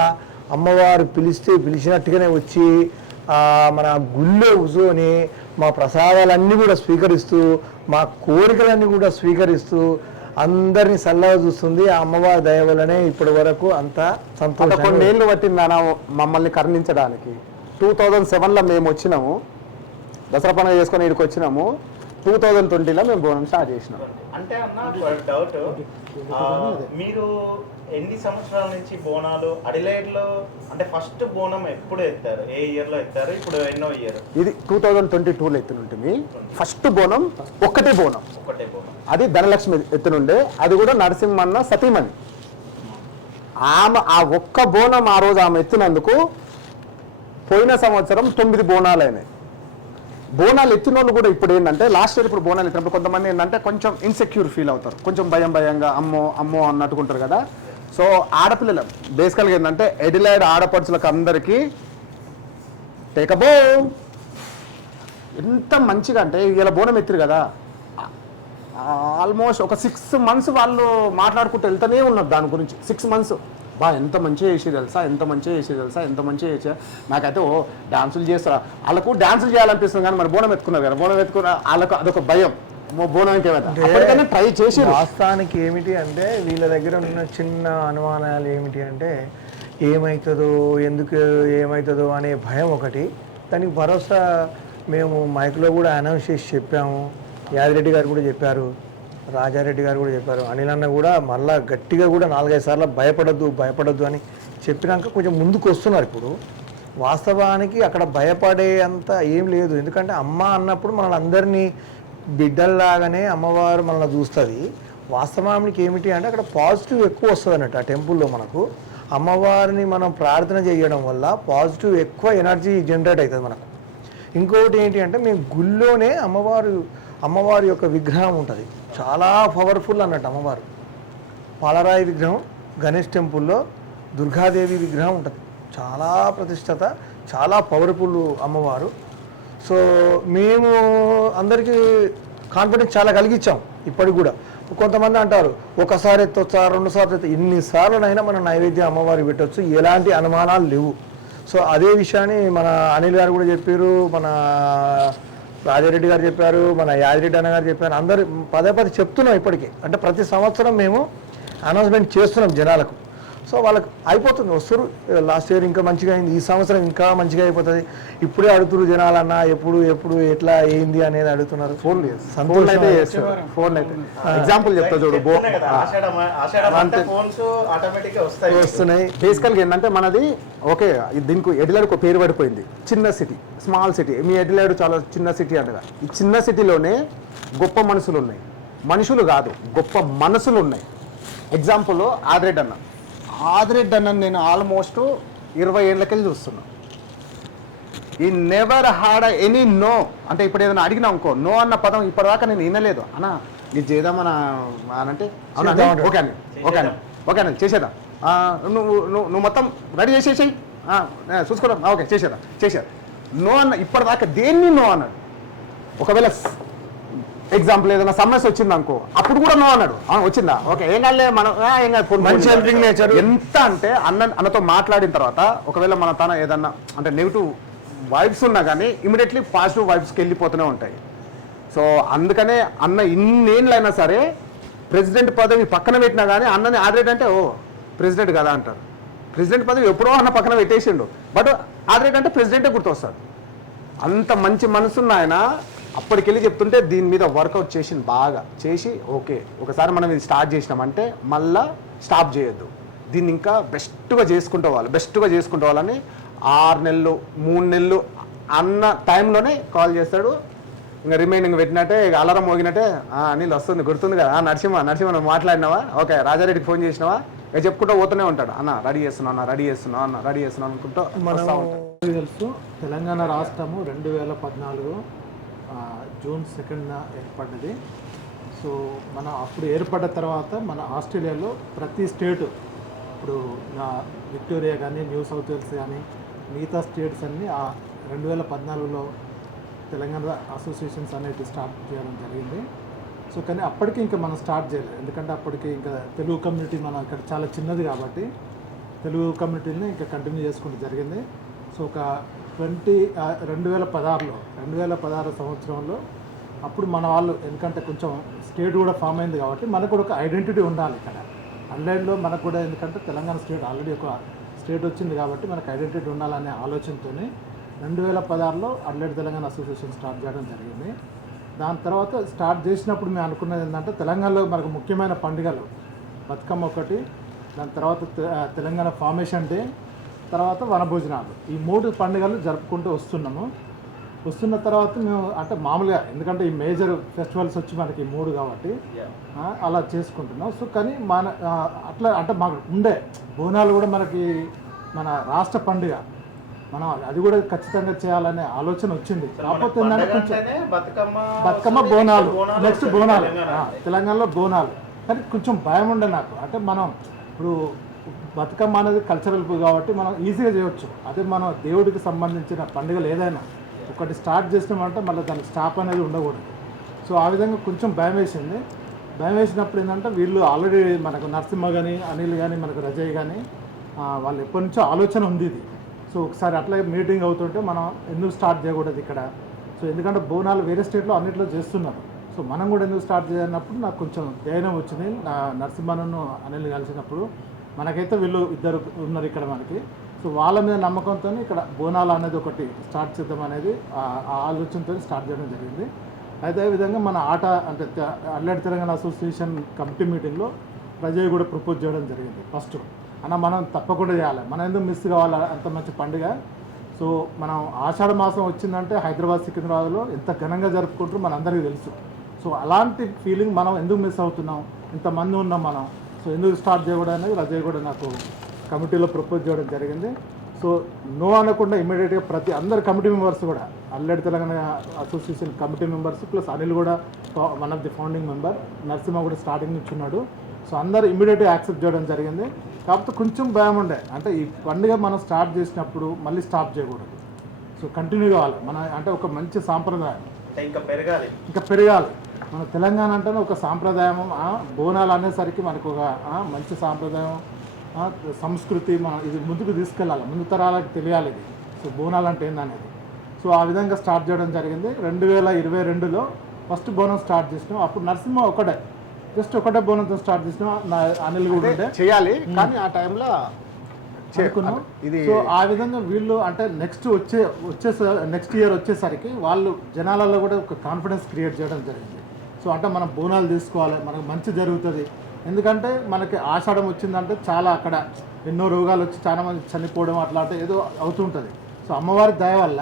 అమ్మవారు పిలిచినట్టుగానే వచ్చి మన గుళ్ళో కూర్చొని మా ప్రసాదాలన్నీ కూడా స్వీకరిస్తూ మా కోరికలన్నీ కూడా స్వీకరిస్తూ అందరినీ సల్లగా చూస్తుంది. ఆ అమ్మవారి దయ వల్లనే ఇప్పటి వరకు అంత సంతోషం. కొన్నేళ్ళు పట్టింది అన్న మమ్మల్ని కరుణించడానికి. 2007లో మేము వచ్చినాము, దసరా పండుగ చేసుకొని ఇక్కడికి వచ్చినాము. 2020లో మేము బోనం స్టార్ట్ చేసినాం. అంటే అన్న డౌట్, మీరు ఎన్ని సంవత్సరాల నుంచి బోనాలు అడిలైడ్లో అంటే ఫస్ట్ బోనం ఎప్పుడు ఎత్తారు, ఏ ఇయర్లో ఎత్తారు, ఇప్పుడు ఎన్నో ఇయర్? ఇది 2022లో ఎత్తునుంటుంది ఫస్ట్ బోనం. ఒకటే బోనం, అది ధనలక్ష్మి ఎత్తునుండే. అది కూడా నరసింహన్న సతీమణి. ఆమె ఆ ఒక్క బోనం ఆ రోజు ఆమె ఎత్తినందుకు పోయిన సంవత్సరం 9 బోనాలు అయినాయి. బోనాలు ఎత్తిన వాళ్ళు కూడా ఇప్పుడు ఏంటంటే లాస్ట్ ఇయర్ ఇప్పుడు బోనాలు ఎత్తినప్పుడు కొంతమంది ఏంటంటే కొంచెం ఇన్సెక్యూర్ ఫీల్ అవుతారు, కొంచెం భయంగా అమ్మో అన్నట్టుకుంటారు కదా. సో ఆడపిల్లలు బేసికల్గా ఏంటంటే ఎడిలైడ్ ఆడపడుచులకు అందరికీ టేకబో ఎంత మంచిగా అంటే ఇలా బోనం ఎత్తిరు కదా, ఆల్మోస్ట్ ఒక 6 months వాళ్ళు మాట్లాడుకుంటూ వెళ్తూనే ఉన్నారు దాని గురించి. 6 months ఎంత మంచిగా చేసి తెలుసా, ఎంత మంచిగా చేసా. నాకైతే డాన్సులు చేస్తారా, వాళ్ళకు డాన్సులు చేయాలనిపిస్తుంది కానీ మరి బోనం ఎత్తుకున్నారు కదా, బోనం ఎత్తుకున్న వాళ్ళకు అదొక భయం, బోనం ఇంకేమైనా ట్రై చేసి. వాస్తవానికి ఏమిటి అంటే వీళ్ళ దగ్గర ఉన్న చిన్న అనుమానాలు ఏమిటి అంటే ఏమవుతుందో, ఎందుకు ఏమవుతుందో అనే భయం ఒకటి. దానికి భరోసా మేము మైక్లో కూడా అనౌన్స్ చేసి చెప్పాము. యాదిరెడ్డి గారు కూడా చెప్పారు, రాజారెడ్డి గారు కూడా చెప్పారు, అనిల్ అన్న కూడా మళ్ళా గట్టిగా కూడా 4-5 సార్లు భయపడద్దు అని చెప్పినాక కొంచెం ముందుకు వస్తున్నారు. ఇప్పుడు వాస్తవానికి అక్కడ భయపడే అంత ఏం లేదు. ఎందుకంటే అమ్మ అన్నప్పుడు మనల్ని అందరినీ బిడ్డల్లాగానే అమ్మవారు మనల్ని చూస్తుంది. వాస్తవానికి ఏమిటి అంటే అక్కడ పాజిటివ్ ఎక్కువ వస్తుంది అన్నట్టు ఆ టెంపుల్లో మనకు. అమ్మవారిని మనం ప్రార్థన చేయడం వల్ల పాజిటివ్ ఎక్కువ ఎనర్జీ జనరేట్ అవుతుంది మనకు. ఇంకొకటి ఏంటి అంటే మేము గుళ్ళోనే అమ్మవారి యొక్క విగ్రహం ఉంటుంది, చాలా పవర్ఫుల్ అన్నట్టు అమ్మవారు. పాలరాయి విగ్రహం, గణేష్ టెంపుల్లో దుర్గాదేవి విగ్రహం ఉంటుంది, చాలా ప్రతిష్టత, చాలా పవర్ఫుల్ అమ్మవారు. సో మేము అందరికీ కాన్ఫిడెన్స్ చాలా కలిగించాం. ఇప్పటికి కూడా కొంతమంది అంటారు ఒకసారి ఎత్తొచ్చా, 2 సార్లు ఎత్త, ఎన్నిసార్లునైనా మన నైవేద్యం అమ్మవారికి పెట్టవచ్చు, ఎలాంటి అనుమానాలు లేవు. సో అదే విషయాన్ని మన అనిల్ గారు కూడా చెప్పారు, మన రాజారెడ్డి గారు చెప్పారు, మన యాదిరెడ్డి అన్న గారు చెప్పారు. అందరు పదే చెప్తున్నాం ఇప్పటికీ. అంటే ప్రతి సంవత్సరం మేము అనౌన్స్మెంట్ చేస్తున్నాం జనాలకు. సో వాళ్ళకి అయిపోతుంది, వస్తారు. లాస్ట్ ఇయర్ ఇంకా మంచిగా అయింది, ఈ సంవత్సరం ఇంకా మంచిగా అయిపోతుంది. ఇప్పుడే అడుగుతున్నారు జనాలన్నా, ఎప్పుడు ఎట్లా అయింది అనేది అడుగుతున్నారు. ఫోన్ అయితే ఎగ్జాంపుల్ చెప్తా చూడు, వస్తున్నాయి. బేసికల్గా ఏంటంటే మనది ఓకే, దీనికి ఎడిలాడికి ఒక పేరు పడిపోయింది, చిన్న సిటీ, స్మాల్ సిటీ. మీ ఎడిలాడు చాలా చిన్న సిటీ అంటగా. ఈ చిన్న సిటీలోనే గొప్ప మనుషులు ఉన్నాయి, మనుషులు కాదు గొప్ప మనసులు ఉన్నాయి. ఎగ్జాంపుల్ ఆదిరెడ్డి అన్న నేను ఆల్మోస్ట్ 20 ఏళ్ళకెళ్ళి చూస్తున్నా. ఈ నెవర్ హ్యాడ్ ఎనీ నో. అంటే ఇప్పుడు ఏదైనా అడిగినా అనుకో, నో అన్న పదం ఇప్పటిదాకా నేను వినలేదు. అన్న ఇది చేద్దామన్నా అంటే ఓకే అని చేసేదా, నువ్వు మొత్తం రెడీ చేసేసాయి, చూసుకోవడం ఓకే చేసేదా. నో అన్న ఇప్పటిదాకా దేన్ని నో అన్నాడు. ఒకవేళ ఎగ్జాంపుల్ ఏదైనా సమస్య వచ్చింది అనుకో, అప్పుడు కూడా నో అన్నాడు. వచ్చిందా ఓకే ఏం కాలే, మనం ఏం కాదు. ఎంత అంటే అన్నతో మాట్లాడిన తర్వాత ఒకవేళ మన తన ఏదన్నా అంటే నెగిటివ్ వైబ్స్ ఉన్నా కానీ ఇమీడియట్లీ పాజిటివ్ వైబ్స్కి వెళ్ళిపోతూనే ఉంటాయి. సో అందుకనే అన్న ఇన్నేళ్ళైనా సరే ప్రెసిడెంట్ పదవి పక్కన పెట్టినా కానీ అన్నని ఆదిరెడ్డి అంటే ఓ ప్రెసిడెంట్ కదా అంటారు. ప్రెసిడెంట్ పదవి ఎప్పుడో అన్న పక్కన పెట్టేసిండు, బట్ ఆదిరెడ్డి అంటే ప్రెసిడెంటే గుర్తొస్తాడు. అంత మంచి మనసున్న ఆయన అప్పటికెళ్ళి చెప్తుంటే దీని మీద వర్కౌట్ చేసింది, బాగా చేసి ఓకే ఒకసారి మనం ఇది స్టార్ట్ చేసినామంటే మళ్ళా స్టాప్ చేయొద్దు, దీన్ని ఇంకా బెస్ట్గా చేసుకుంటూ వాళ్ళని 6 నెలలు 3 నెలలు అన్న టైంలోనే కాల్ చేస్తాడు. ఇంకా రిమైనింగ్ పెట్టినట్టే అలారం మోగినట్టే, నీళ్ళు వస్తుంది గుర్తుంది కదా, నరసింహ నువ్వు మాట్లాడినావా, ఓకే రాజారెడ్డికి ఫోన్ చేసినావా, ఇక చెప్పుకుంటూ పోతూనే ఉంటాడు. రెడీ చేస్తున్నావు అనుకుంటూ. తెలుసు, తెలంగాణ రాష్ట్రము 2014 జూన్ 2న ఏర్పడ్డది. సో మన అప్పుడు ఏర్పడ్డ తర్వాత మన ఆస్ట్రేలియాలో ప్రతి స్టేటు, ఇప్పుడు విక్టోరియా కానీ న్యూ సౌత్ వేల్స్ కానీ మిగతా స్టేట్స్ అన్నీ 2014లో తెలంగాణ అసోసియేషన్స్ అనేది స్టార్ట్ చేయడం జరిగింది. సో కానీ అప్పటికి ఇంకా మనం స్టార్ట్ చేయలేదు, ఎందుకంటే అప్పటికి ఇంకా తెలుగు కమ్యూనిటీ మన ఇక్కడ చాలా చిన్నది కాబట్టి తెలుగు కమ్యూనిటీని ఇంకా కంటిన్యూ చేసుకుంటూ జరిగింది. సో ఒక 2016 సంవత్సరంలో అప్పుడు మన వాళ్ళు, ఎందుకంటే కొంచెం స్టేట్ కూడా ఫామ్ అయింది కాబట్టి మనకు కూడా ఒక ఐడెంటిటీ ఉండాలి ఇక్కడ ఆన్లైన్లో. మనకు కూడా ఎందుకంటే తెలంగాణ స్టేట్ ఆల్రెడీ ఒక స్టేట్ వచ్చింది కాబట్టి మనకు ఐడెంటిటీ ఉండాలనే ఆలోచనతో 2016లో అడ్లైడ్ తెలంగాణ అసోసియేషన్ స్టార్ట్ చేయడం జరిగింది. దాని తర్వాత స్టార్ట్ చేసినప్పుడు మేము అనుకున్నది ఏంటంటే తెలంగాణలో మనకు ముఖ్యమైన పండుగలు బతుకమ్మ ఒకటి, దాని తర్వాత తెలంగాణ ఫార్మేషన్ డే, తర్వాత వనభోజనాలు, ఈ 3 పండుగలు జరుపుకుంటూ వస్తున్న తర్వాత మేము అంటే మామూలుగా, ఎందుకంటే ఈ మేజర్ ఫెస్టివల్స్ వచ్చి మనకి 3 కాబట్టి అలా చేసుకుంటున్నాం. సో కానీ మన అట్లా అంటే మాకు ఉండే బోనాలు కూడా మనకి మన రాష్ట్ర పండుగ, మనం అది కూడా ఖచ్చితంగా చేయాలనే ఆలోచన వచ్చింది. కాకపోతే ఏంటంటే కొంచెం బతుకమ్మ బోనాలు, నెక్స్ట్ బోనాలు, తెలంగాణలో బోనాలు, కానీ కొంచెం భయం ఉండే నాకు. అంటే మనం ఇప్పుడు బతుకమ్మ అనేది కల్చరల్ కాబట్టి మనం ఈజీగా చేయవచ్చు. అదే మనం దేవుడికి సంబంధించిన పండుగలు ఏదైనా ఒకటి స్టార్ట్ చేసినామంటే మళ్ళీ దానికి స్టాప్ అనేది ఉండకూడదు. సో ఆ విధంగా కొంచెం భయం వేసింది. భయం వేసినప్పుడు ఏంటంటే వీళ్ళు ఆల్రెడీ మనకు నరసింహ కానీ అనిల్ కానీ మనకు రజయ్ కానీ వాళ్ళు ఎప్పటి నుంచో ఆలోచన ఉంది ఇది. సో ఒకసారి అట్లాగే మీటింగ్ అవుతుంటే మనం ఎందుకు స్టార్ట్ చేయకూడదు ఇక్కడ. సో ఎందుకంటే బోనాలు వేరే స్టేట్లో అన్నింటిలో చేస్తున్నారు, సో మనం కూడా ఎందుకు స్టార్ట్ చేయనప్పుడు నాకు కొంచెం ధైర్యం వచ్చింది. నరసింహను అనిల్ కలిసినప్పుడు మనకైతే వీళ్ళు ఇద్దరు ఉన్నారు ఇక్కడ మనకి, సో వాళ్ళ మీద నమ్మకంతో ఇక్కడ బోనాలు అనేది ఒకటి స్టార్ట్ చేద్దాం అనేది ఆ ఆలోచనతో స్టార్ట్ చేయడం జరిగింది. అయితే విధంగా మన ఆట అంటే అడ్లైడ్ తెలంగాణ అసోసియేషన్ కమిటీ మీటింగ్లో రజయ్ కూడా ప్రపోజ్ చేయడం జరిగింది. ఫస్ట్ అన్న మనం తప్పకుండా చేయాలి, మనం ఎందుకు మిస్ కావాలి అంత మంచి పండుగ. సో మనం ఆషాఢ మాసం వచ్చిందంటే హైదరాబాద్ సికింద్రాబాద్లో ఎంత ఘనంగా జరుపుకుంటారో మనందరికీ తెలుసు. సో అలాంటి ఫీలింగ్ మనం ఎందుకు మిస్ అవుతున్నాం, ఇంతమంది ఉన్నాం మనం, సో ఎందుకు స్టార్ట్ చేయకూడదు అనేది రజయ్ కూడా నాకు కమిటీలో ప్రపోజ్ చేయడం జరిగింది. సో నో అనకుండా ఇమ్మీడియట్గా అందరు కమిటీ మెంబర్స్ కూడా అల్లెడ్ Telangana association committee members plus Anil కూడా one of the founding member, Narasimha కూడా స్టార్టింగ్ నుంచి ఉన్నాడు. సో అందరు ఇమ్మీడియట్గా యాక్సెప్ట్ చేయడం జరిగింది. కాకపోతే కొంచెం భయం ఉండే, అంటే ఈ పండుగ మనం స్టార్ట్ చేసినప్పుడు మళ్ళీ స్టాప్ చేయకూడదు. సో కంటిన్యూ కావాలి అంటే ఒక మంచి సాంప్రదాయం ఇంకా పెరగాలి. మన తెలంగాణ అంటేనే ఒక సాంప్రదాయం, బోనాలు అనేసరికి మనకు ఒక మంచి సాంప్రదాయం, సంస్కృతి ఇది ముందుకు తీసుకెళ్ళాలి, ముందు తరాలకు తెలియాలి ఇది. సో బోనాలు అంటే ఏందనేది. సో ఆ విధంగా స్టార్ట్ చేయడం జరిగింది. 2022లో ఫస్ట్ బోనం స్టార్ట్ చేసినాం. అప్పుడు నరసింహ ఒకటే బోనంతో స్టార్ట్ చేసినాం. అనిల్ కూడా ఉండే చేయాలి, కానీ ఆ టైంలో అనుకున్నాం. సో ఆ విధంగా వీళ్ళు అంటే నెక్స్ట్ ఇయర్ వచ్చేసరికి వాళ్ళు జనాలలో కూడా ఒక కాన్ఫిడెన్స్ క్రియేట్ చేయడం జరిగింది. సో అంటే మనం బోనాలు తీసుకోవాలి, మనకు మంచి జరుగుతుంది. ఎందుకంటే మనకి ఆషాఢం వచ్చిందంటే చాలా అక్కడ ఎన్నో రోగాలు వచ్చి చాలా మంది చనిపోవడం అట్లా అంటే ఏదో అవుతుంటుంది. సో అమ్మవారి దయ వల్ల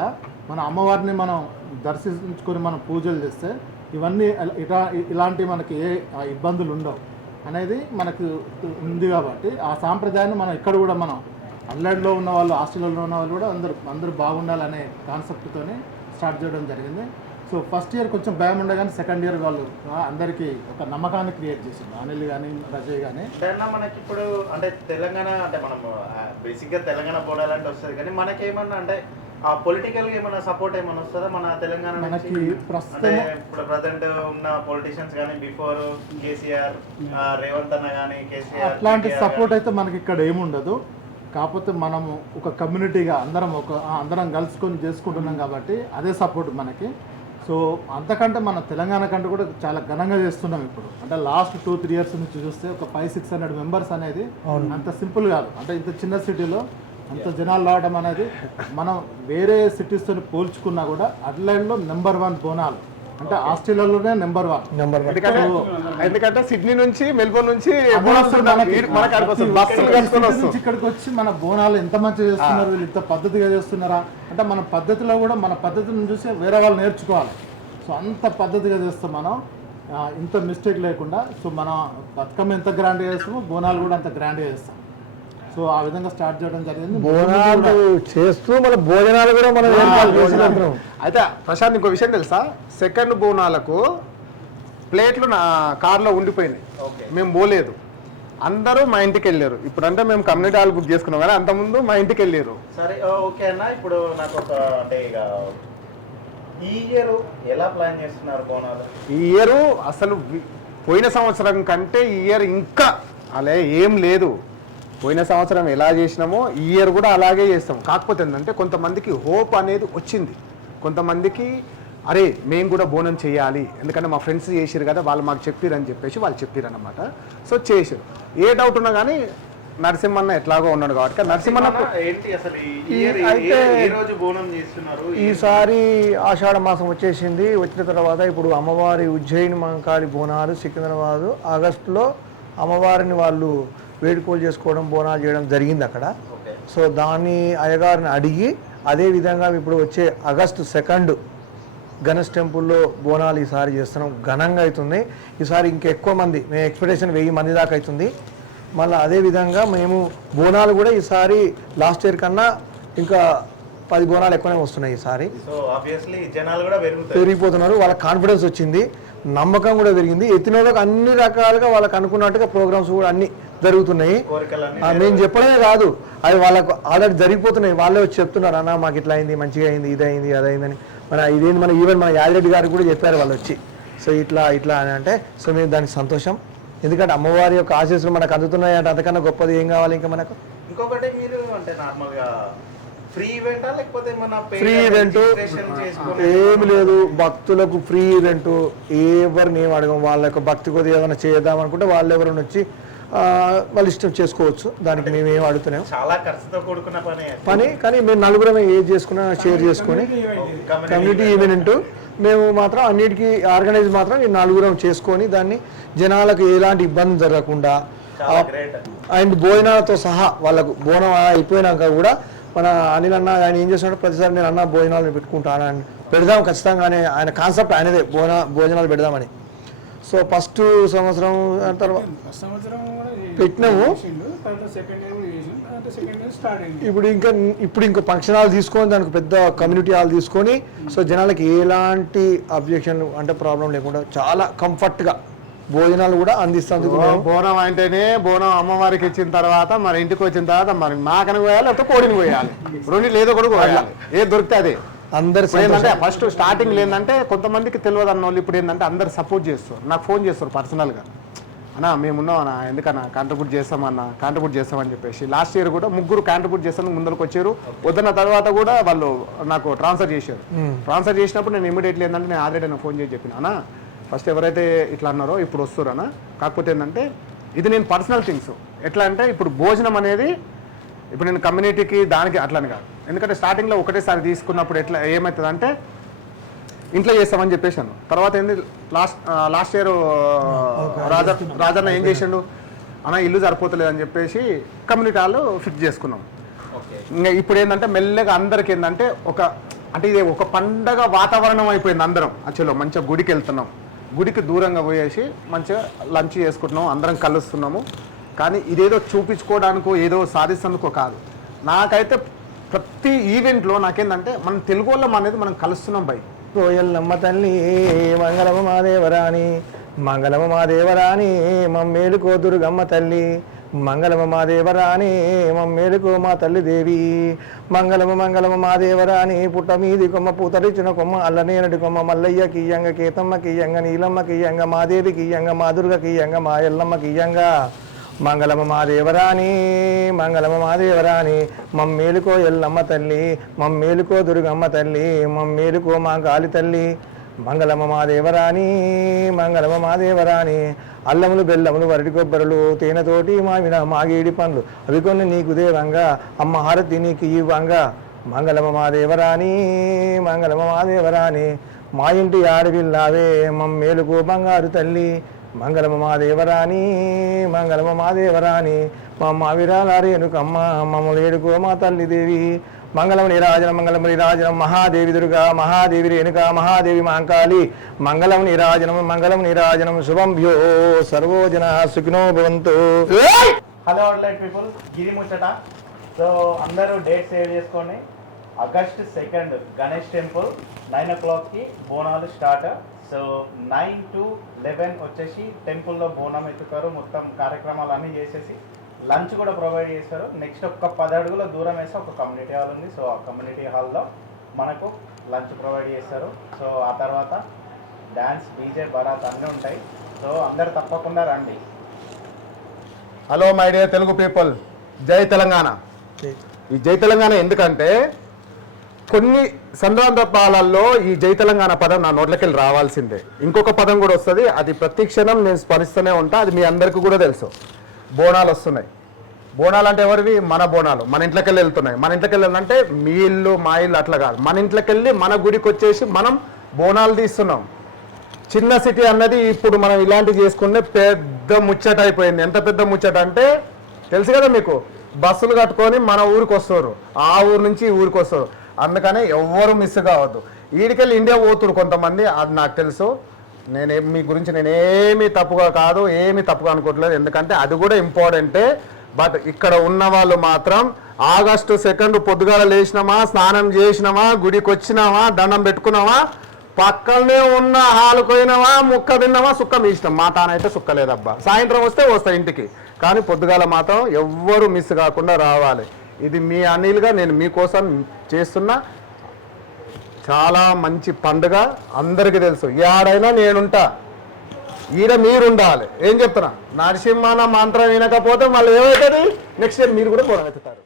మన అమ్మవారిని మనం దర్శించుకొని మనం పూజలు చేస్తే ఇవన్నీ ఇలాంటి మనకి ఏ ఇబ్బందులు ఉండవు అనేది మనకు ఉంది. కాబట్టి ఆ సాంప్రదాయాన్ని మనం ఇక్కడ కూడా మనం అల్లెడ్లో ఉన్న వాళ్ళు, హాస్టల్లో ఉన్న వాళ్ళు కూడా అందరూ బాగుండాలనే కాన్సెప్ట్తోనే స్టార్ట్ చేయడం జరిగింది. సో ఫస్ట్ ఇయర్ కొంచెం భయం ఉండే, కానీ సెకండ్ ఇయర్ వాళ్ళు అందరికీ ఒక నమ్మకాన్ని క్రియేట్ చేసింది, అనిల్ కానీ రజయ్ కానీ. మనకి ఇప్పుడు అంటే తెలంగాణ అంటే మనం బేసిక్గా తెలంగాణ బోనాలంటే వస్తుంది, కానీ మనకేమన్నా అంటే ఆ పొలిటికల్గా ఏమైనా సపోర్ట్ ఏమైనా వస్తుందా మన తెలంగాణ మనకి అంటే ఇప్పుడు ప్రజెంట్ ఉన్న పొలిటీషియన్స్ కానీ బిఫోర్ కేసీఆర్, రేవంత్ అన్న కానీ కేసీఆర్ అట్లాంటి సపోర్ట్ అయితే మనకి ఇక్కడ ఏముండదు. కాకపోతే మనము ఒక కమ్యూనిటీగా అందరం కలుసుకొని చేసుకుంటున్నాం కాబట్టి అదే సపోర్ట్ మనకి. సో అంతకంటే మన తెలంగాణ కంటే కూడా చాలా ఘనంగా చేస్తున్నాం ఇప్పుడు. అంటే లాస్ట్ 2-3 ఇయర్స్ నుంచి చూస్తే ఒక 500-600 మెంబర్స్ అనేది అంత సింపుల్ కాదు. అంటే ఇంత చిన్న సిటీలో అంత జనాలు రావడం అనేది మనం వేరే సిటీస్తో పోల్చుకున్నా కూడా అడ్లైన్లో నెంబర్ 1 బోనాలు అంటే ఆస్ట్రేలియాలోనే నెంబర్ 1. ఎందుకంటే సిడ్నీ నుంచి మెల్బోర్న్ నుంచి ఇక్కడికి వచ్చి మన బోనాలు ఎంత మంచిగా చేస్తున్నారు, వీళ్ళు ఇంత పద్ధతిగా చేస్తున్నారా అంటే మన పద్ధతిలో కూడా మన పద్ధతిని చూసి వేరే వాళ్ళు నేర్చుకోవాలి. సో అంత పద్ధతిగా చేస్తాం మనం, ఇంత మిస్టేక్ లేకుండా. సో మన బతుకమ్మ ఎంత గ్రాండ్గా చేస్తామో బోనాలు కూడా అంత గ్రాండ్గా చేస్తాం. సో ఆ విధంగా స్టార్ట్ చేయడం జరిగింది. బోనాలు చేస్తూ మన భోజనాలు కూడా మనం అయితే ప్రశాంత్ ఇంకో విషయం తెలుసా, సెకండ్ బోనాలకు ప్లేట్లు నా కార్లో ఉండిపోయినాయి, మేము పోలేదు. అందరూ మా ఇంటికి వెళ్ళారు. ఇప్పుడంటే మేము కమ్యూనిటీ హాల్ బుక్ చేసుకున్నాం కానీ అంతకుముందు మా ఇంటికి వెళ్ళారు. సరే ఓకే అన్న, ఇప్పుడు నాకు ఒక అంటే ఇక ఈ ఇయర్ ఎలా ప్లాన్ చేస్తున్నారు బోనాలు? ఈ ఇయర్ అసలు పోయిన సంవత్సరం కంటే ఈ ఇయర్ ఇంకా అలా ఏం లేదు. పోయిన సంవత్సరం ఎలా చేసినామో ఈ ఇయర్ కూడా అలాగే చేస్తాం. కాకపోతే ఏంటంటే కొంతమందికి హోప్ అనేది వచ్చింది, కొంతమందికి అరే మేము కూడా బోనం చేయాలి, ఎందుకంటే మా ఫ్రెండ్స్ చేసారు కదా వాళ్ళు మాకు చెప్పారని చెప్పేసి వాళ్ళు చెప్పారన్నమాట. సో చేసారు. ఏ డౌట్ ఉన్నా కానీ నరసింహన్న ఎట్లాగో ఉన్నాడు కాబట్టి నరసింహన్న ఏంటి అసలు ఈసారి ఆషాఢ మాసం వచ్చేసింది. వచ్చిన తర్వాత ఇప్పుడు అమ్మవారి ఉజ్జయిని మహంకాళి బోనాలు సికింద్రాబాద్ ఆగస్టులో అమ్మవారిని వాళ్ళు వేడుకోలు చేసుకోవడం, బోనాలు చేయడం జరిగింది అక్కడ. సో దాన్ని అయ్యగారిని అడిగి అదేవిధంగా ఇప్పుడు వచ్చే ఆగస్టు 2 గణేష్ టెంపుల్లో బోనాలు ఈసారి చేస్తున్నాం, ఘనంగా అవుతుంది. ఈసారి ఇంకెక్కువ మంది, మేము ఎక్స్పెక్టేషన్ 1000 మంది దాకా అవుతుంది. మళ్ళీ అదేవిధంగా మేము బోనాలు కూడా ఈసారి లాస్ట్ ఇయర్ కన్నా ఇంకా 10 బోనాలు ఎక్కువనే వస్తున్నాయి ఈసారి. పెరిగిపోతున్నారు, వాళ్ళ కాన్ఫిడెన్స్ వచ్చింది, నమ్మకం కూడా పెరిగింది. ఎత్తినోళ్ళకి అన్ని రకాలుగా వాళ్ళకి అనుకున్నట్టుగా ప్రోగ్రామ్స్ కూడా అన్ని జరుగుతున్నాయి. మేము చెప్పడమే కాదు, అది వాళ్ళకు ఆల్రెడీ జరిగిపోతున్నాయి. వాళ్ళే వచ్చి చెప్తున్నారు, అన్న మాకు ఇట్లా అయింది, మంచిగా అయింది, ఇదైంది, అదైందని. ఇదేంటి మన ఈవెన్ మన యాదిరెడ్డి గారికి కూడా చెప్పారు వాళ్ళు వచ్చి. సో ఇట్లా అని అంటే సో మేము దానికి సంతోషం. ఎందుకంటే అమ్మవారి యొక్క ఆశీస్సులు మనకు అందుతున్నాయి అంటే అంతకన్నా గొప్పది ఏం కావాలి ఇంకా మనకు. ఇంకొకటి మీరు అంటే నార్మల్గా ఫ్రీ ఈవెంట్ ఏమి లేదు, భక్తులకు ఫ్రీ ఈవెంట్. ఎవరిని ఏం అడగం, వాళ్ళ యొక్క భక్తి కొద్దిగా ఏదైనా చేద్దాం అనుకుంటే వాళ్ళు ఎవరైనా వచ్చి వాళ్ళు ఇష్టం చేసుకోవచ్చు. దానికి మేము ఏం అడుగుతున్నాం, చాలా ఖర్చుతో కూడుకున్న పని, కానీ మేము నలుగురమే ఏది చేసుకున్నా షేర్ చేసుకొని కమ్యూనిటీ ఈవెంట్ మేము మాత్రం అన్నిటికీ ఆర్గనైజ్ మాత్రం ఈ నలుగురం చేసుకొని దాన్ని జనాలకు ఎలాంటి ఇబ్బంది జరగకుండా అండ్ భోజనాలతో సహా వాళ్ళకు బోనం అయిపోయినాక కూడా మన అనిల్ అన్న ఆయన ఏం చేస్తున్నాడు, ప్రతిసారి నేను అన్న భోజనాలు పెట్టుకుంటాను, పెడదాం ఖచ్చితంగా. ఆయన కాన్సెప్ట్ ఆయనదే, భోజనాలు పెడదామని. సో ఫస్ట్ సంవత్సరం తర్వాత సంవత్సరం కూడా పెట్టినాము. చేసిండు. తర్వాత సెకండ్ ఇయర్ కూడా చేసిండు. తర్వాత సెకండ్ ఇయర్ స్టార్ట్ అయింది. ఇప్పుడు ఇంకా ఫంక్షన్ హాల్ తీసుకొని దానికి పెద్ద కమ్యూనిటీ హాల్ తీసుకొని సో జనాలకి ఎలాంటి అబ్జెక్షన్ అంటే ప్రాబ్లం లేకుండా చాలా కంఫర్ట్గా భోజనాలు కూడా అందిస్తాందుకు మేము బోనం అంటేనే బోనం అమ్మవారికి ఇచ్చిన తర్వాత మరి ఇంటికి వచ్చిన తర్వాత మరి మాకని పోయాలి లేకపోతే కోడిని పోయాలి, రెండు లేదో కూడా పోయాలి, ఏది దొరికితే అదే. అందరు ఇప్పుడు ఏంటంటే ఫస్ట్ స్టార్టింగ్ ఏంటంటే కొంతమందికి తెలియదు అన్న వాళ్ళు ఇప్పుడు ఏంటంటే అందరు సపోర్ట్ చేస్తారు, నాకు ఫోన్ చేస్తారు పర్సనల్గా, అన్నా మేమున్నాం అన్న ఎందుకన్నా కాంట్రిబ్యూట్ చేస్తామని చెప్పేసి. లాస్ట్ ఇయర్ కూడా 3 కాంట్రిబ్యూట్ చేస్తాను ముందరకు వచ్చారు. వద్దన్న తర్వాత కూడా వాళ్ళు నాకు ట్రాన్స్ఫర్ చేశారు. ట్రాన్స్ఫర్ చేసినప్పుడు నేను ఇమీడియట్లీ ఏంటంటే నేను ఆల్రెడీ ఫోన్ చేసి చెప్పిన అన్న ఫస్ట్ ఎవరైతే ఇట్లా అన్నారో ఇప్పుడు వస్తారు అన్న, కాకపోతే ఏంటంటే ఇది నేను పర్సనల్ థింగ్స్ ఎట్లా అంటే ఇప్పుడు భోజనం అనేది ఇప్పుడు నేను కమ్యూనిటీకి దానికి అట్లని కాదు, ఎందుకంటే స్టార్టింగ్లో ఒకటేసారి తీసుకున్నప్పుడు ఎట్లా ఏమవుతుంది అంటే ఇంట్లో చేస్తామని చెప్పేసాను. తర్వాత ఏంది లాస్ట్ ఇయర్ రాజన్న ఏం చేసిండు అన్న ఇల్లు సరిపోతలేదు అని చెప్పేసి కమ్యూనిటీ హాల్ ఫిక్స్ చేసుకున్నాం. ఇంకా ఇప్పుడు ఏంటంటే మెల్లగా అందరికి ఏంటంటే అంటే ఇది ఒక పండగ వాతావరణం అయిపోయింది. అందరం యాక్చువల్గా మంచిగా గుడికి వెళ్తున్నాం, గుడికి దూరంగా పోయేసి మంచిగా లంచ్ చేసుకుంటున్నాం, అందరం కలుస్తున్నాము. కానీ ఇదేదో చూపించుకోవడానికో ఏదో సాధిస్తేందుకో కాదు. నాకైతే ప్రతి ఈవెంట్లో నాకేంటంటే మనం తెలుగు వాళ్ళం అనేది మనం కలుస్తున్నాం బై. కోయల్లమ్మ తల్లి మంగళమ మా దేవరాని, మంగళమ మా దేవరాని మమ్మేలుకో దుర్గమ్మ తల్లి, మంగళమ మా దేవరాని మమ్మేలుకో మా తల్లి దేవి, మంగళమ మా దేవరాని పుట్ట మీది కొమ్మ పూతరిచిన కొమ్మ అల్లనేనటి కొమ్మ మల్లయ్య కియ్యంగ కేతమ్మ కియ్యంగ నీలమ్మ కియ్యంగ మాదేవి కియ్యంగ మా దుర్గ కియ్యంగ మా ఎల్లమ్మ కియ్యంగ, మంగళమ మా దేవరాని మమ్మేలుకో ఎల్లమ్మ తల్లి, మమ్మేలుకో దుర్గమ్మ తల్లి, మమ్మేలుకో మా కాళి తల్లి, మంగళమ మా దేవరాని అల్లములు బెల్లములు వరటి కొబ్బరులు తేనెతోటి మామిన మాగేడి పండ్లు అవి కొన్ని నీకు దేవంగా అమ్మ హారతి నీకు ఇవ్వంగా, మంగళమ మా దేవరాని మా ఇంటి ఆడపిల్లావే మమ్మేలుకో బంగారు తల్లి, మంగళమ మా దేవరాని మా మావిరాలారేనుకమ్మ మమ్మల్ని ఏడుకో మా తల్లి దేవి, మంగళం నీరాజనం మహాదేవి దుర్గా మహాదేవి రేణుక మహాదేవి మాంకాళి, మంగళం నీరాజనం శుభంభ్యో సర్వోజన సుఖినో భవంతు. హలో అవుట్లెట్ పీపుల్, గిరి ముచ్చట. సో అందరూ డేట్ సేవ్ చేసుకోండి. ఆగస్ట్ 2 గణేష్ టెంపుల్ 9 o'clockకి బోనాలు స్టార్ట్. సో 9 to 11 వచ్చేసి టెంపుల్లో బోనం ఎత్తుతారు, మొత్తం కార్యక్రమాలు అన్నీ చేసేసి లంచ్ కూడా ప్రొవైడ్ చేస్తారు. నెక్స్ట్ ఒక 10 అడుగుల దూరం వేస్తే ఒక కమ్యూనిటీ హాల్ ఉంది. సో ఆ కమ్యూనిటీ హాల్లో మనకు లంచ్ ప్రొవైడ్ చేస్తారు. సో ఆ తర్వాత డ్యాన్స్ డీజే బరాత్ అన్నీ ఉంటాయి. సో అందరు తప్పకుండా రండి. Hello my dear Telugu people, జై తెలంగాణ. ఈ జై తెలంగాణ ఎందుకంటే కొన్ని సందర్భాలలో ఈ జై తెలంగాణ పదం నా నోట్లకెళ్ళి రావాల్సిందే. ఇంకొక పదం కూడా వస్తుంది, అది ప్రతి క్షణం నేను స్మరిస్తూనే ఉంటా, అది మీ అందరికీ కూడా తెలుసు. బోనాలు వస్తున్నాయి. బోనాలు అంటే ఎవరివి? మన బోనాలు మన ఇంట్లోకెళ్ళి వెళ్తున్నాయి. మన ఇంట్లోకెళ్ళి అంటే మీ ఇల్లు మా ఇల్లు అట్లా కాదు, మన ఇంట్లోకెళ్ళి మన గుడికి వచ్చేసి మనం బోనాలు తీస్తున్నాం. చిన్న సిటీ అన్నది ఇప్పుడు మనం ఇలాంటివి చేసుకునే పెద్ద ముచ్చట అయిపోయింది. ఎంత పెద్ద ముచ్చట అంటే తెలుసు కదా మీకు, బస్సులు కట్టుకొని మన ఊరికి వస్తారు, ఆ ఊరు నుంచి ఈ ఊరికి వస్తారు. అందుకని ఎవ్వరు మిస్ కావద్దు. ఈడికెళ్ళి ఇండియా పోతురు కొంతమంది, అది నాకు తెలుసు. మీ గురించి నేనేమీ తప్పుగా కాదు, ఏమీ తప్పుగా అనుకోవట్లేదు, ఎందుకంటే అది కూడా ఇంపార్టెంటే. బట్ ఇక్కడ ఉన్న వాళ్ళు మాత్రం ఆగస్టు 2 పొద్దుగాల లేచినామా, స్నానం చేసినామా, గుడికి వచ్చినామా, దండం పెట్టుకున్నామా, పక్కనే ఉన్న హాలు పోయినామా, ముక్క తిన్నామా, సుక్క మీసినాం. మా తానైతే సుక్క లేదబ్బా. సాయంత్రం వస్తా ఇంటికి, కానీ పొద్దుగాల మాత్రం ఎవ్వరు మిస్ కాకుండా రావాలి. ఇది మీ అనిల్గా నేను మీకోసం చేస్తున్నా చాలా మంచి పండుగ. అందరికీ తెలుసు, ఏడైనా నేనుంటా, ఈడ మీరుండాలి. ఏం చెప్తున్నా, నరసింహన మంత్రం వినకపోతే మళ్ళీ ఏమవుతుంది, నెక్స్ట్ ఇయర్ మీరు కూడా పోరాడుతారు.